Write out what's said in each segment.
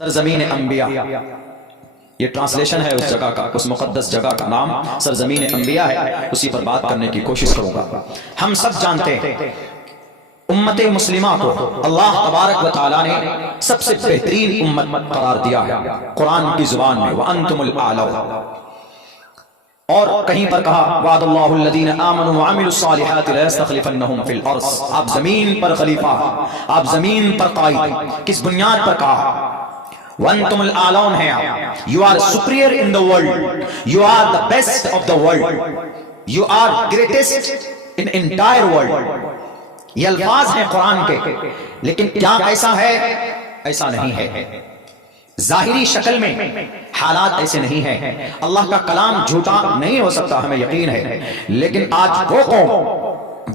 سرزمین انبیاء، یہ ٹرانسلیشن ہے اس جگہ کا، اس مقدس جگہ کا نام سرزمین انبیاء ہے، اسی پر بات کرنے کی کوشش کروں گا۔ ہم سب جانتے ہیں امت مسلمہ کو اللہ تبارک و تعالیٰ نے سب سے بہترین امت قرار دیا ہے قرآن کی زبان میں، وَأَنْتُمُ الْأَعْلَوْنَ، اور کہیں پر کہا وعد اللہ الذین آمنوا وعملوا الصالحات لَيَسْتَخْلِفَنَّهُمْ فِي الْأَرْضِ، آپ زمین پر خلیفہ، آپ زمین پر قائد۔ کس بنیاد پر کہا؟ وَأَنْتُمُ الْأَعْلَوْنَ ہے، you are superior in the world, you are the best of the world, you are greatest in entire world۔ یہ الفاظ ہیں قرآن کے، لیکن کیا ایسا ہے؟ ایسا نہیں ہے۔ ظاہری شکل میں حالات ایسے نہیں ہیں، اللہ کا کلام جھوٹا نہیں ہو سکتا، ہمیں یقین ہے، لیکن آج وہ قوم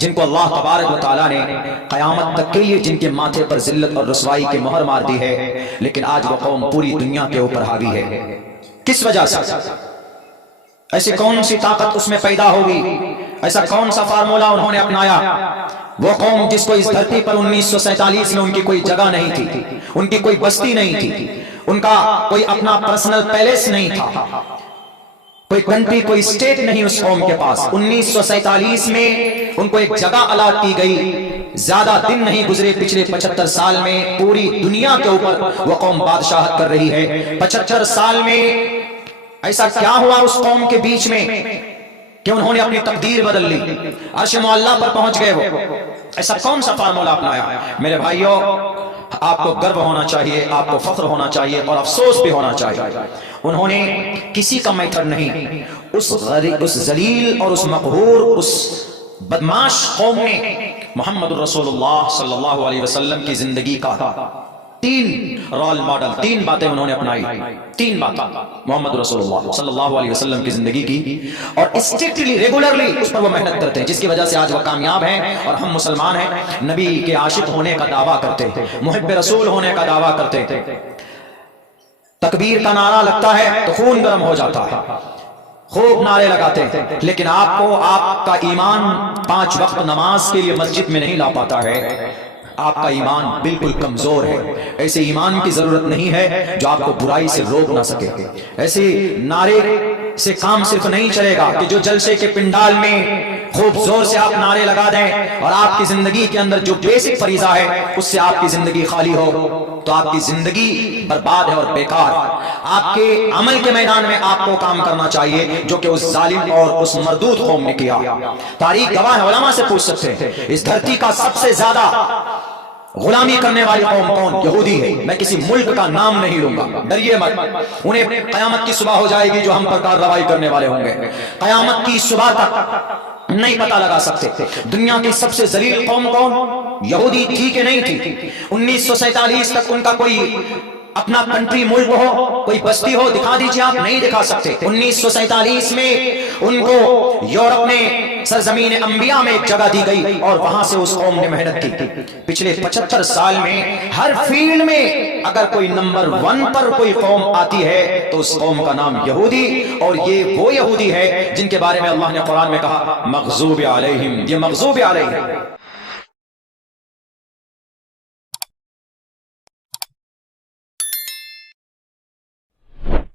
جن کو اللہ تبارک و تعالیٰ نے قیامت تک کے لیے جن کے ماتھے پر ذلت اور رسوائی کی مہر مار دی ہے، لیکن آج وہ قوم پوری دنیا کے اوپر حاوی ہے۔ کس وجہ سے؟ ایسی کون سی طاقت اس میں پیدا ہوگی؟ ایسا کون سا فارمولہ انہوں نے اپنایا؟ وہ قوم جس کو اس دھرتی پر 1947 میں ان کی کوئی جگہ نہیں تھی، ان کی کوئی بستی نہیں تھی، ان کا کوئی اپنا پرسنل پیلیس نہیں تھا، کوئی کنٹری، کوئی اسٹیٹ نہیں اس قوم کے پاس۔ 1947 میں ان کو ایک جگہ الاٹ کی گئی، زیادہ دن نہیں گزرے، پچھلے 75 سال میں پوری دنیا کے اوپر وہ قوم بادشاہت کر رہی ہے۔ 75 سال میں ایسا کیا ہوا اس قوم کے بیچ میں کہ انہوں نے اپنی تقدیر بدل لی، عرش معلیٰ پر پہنچ گئے؟ وہ ایسا کون سا فارمولہ اپنایا؟ میرے بھائیوں، آپ کو گرو ہونا چاہیے، آپ کو فخر ہونا چاہیے اور افسوس بھی ہونا چاہیے۔ انہوں نے کسی کا میتھڈ نہیں، اس ذلیل اور اس مقہور، اس بدماش قوم نے محمد الرسول اللہ صلی اللہ علیہ وسلم کی زندگی کا 3 رول ماڈل، 3 باتیں انہوں نے اپنائی، 3 باتیں محمد رسول اللہ صلی اللہ علیہ وسلم کی زندگی کی، اور اسٹرکٹلی ریگولرلی اس پر وہ محنت کرتے ہیں، جس کی وجہ سے آج وہ کامیاب ہیں اور ہم مسلمان ہیں، نبی کے عاشق ہونے کا دعویٰ کرتے ہیں، محب رسول ہونے کا دعویٰ کرتے ہیں۔ تکبیر کا نعرہ لگتا ہے تو خون گرم ہو جاتا ہے، خوب نعرے لگاتے ہیں، لیکن آپ کو آپ کا ایمان 5 وقت نماز کے لیے مسجد میں نہیں لا پاتا ہے، آپ کا ایمان بالکل کمزور ہے۔ ایسے ایمان کی ضرورت نہیں ہے جو آپ کو برائی سے روک نہ سکے، ایسے نعرے سے کام صرف نہیں چلے گا کہ جو جلسے کے پنڈال میں خوب زور سے آپ نعرے لگا دیں اور آپ کی زندگی کے اندر جو بیسک فریضہ ہے اس سے آپ کی زندگی خالی ہو تو آپ کی زندگی برباد ہے اور بیکار۔ آپ کے عمل کے میدان میں آپ کو کام کرنا چاہیے جو کہ اس ظالم اور اس مردود قوم نے کیا۔ تاریخ گواہ ہے، علماء سے پوچھ سکتے ہیں، اس دھرتی کا سب سے زیادہ غلامی کرنے والی قوم کون؟ یہودی ہے۔ میں کسی ملک کا نام نہیں لوں گا، ڈریے مت، انہیں قیامت کی صبح ہو جائے گی جو ہم پر کارروائی کرنے والے ہوں گے، قیامت کی صبح تک نہیں پتہ لگا سکتے دنیا کی سب سے ذلیل قوم کون؟ یہودی تھی کہ نہیں تھی؟ 1947 تک ان کا کوئی اپنا کنٹری، ملک ہو، کوئی بستی ہو، دکھا دیجیے، آپ نہیں دکھا سکتے۔ 1947 میں ان کو یورپ نے سرزمین انبیاء میں ایک جگہ دی گئی اور وہاں سے اس قوم نے محنت کی۔ پچھلے 75 سال میں ہر فیلڈ میں اگر کوئی نمبر 1 پر کوئی قوم آتی ہے تو اس قوم کا نام یہودی، اور یہ وہ یہودی ہے جن کے بارے میں اللہ نے قرآن میں کہا مغضوب علیہم، یہ مغضوب علیہم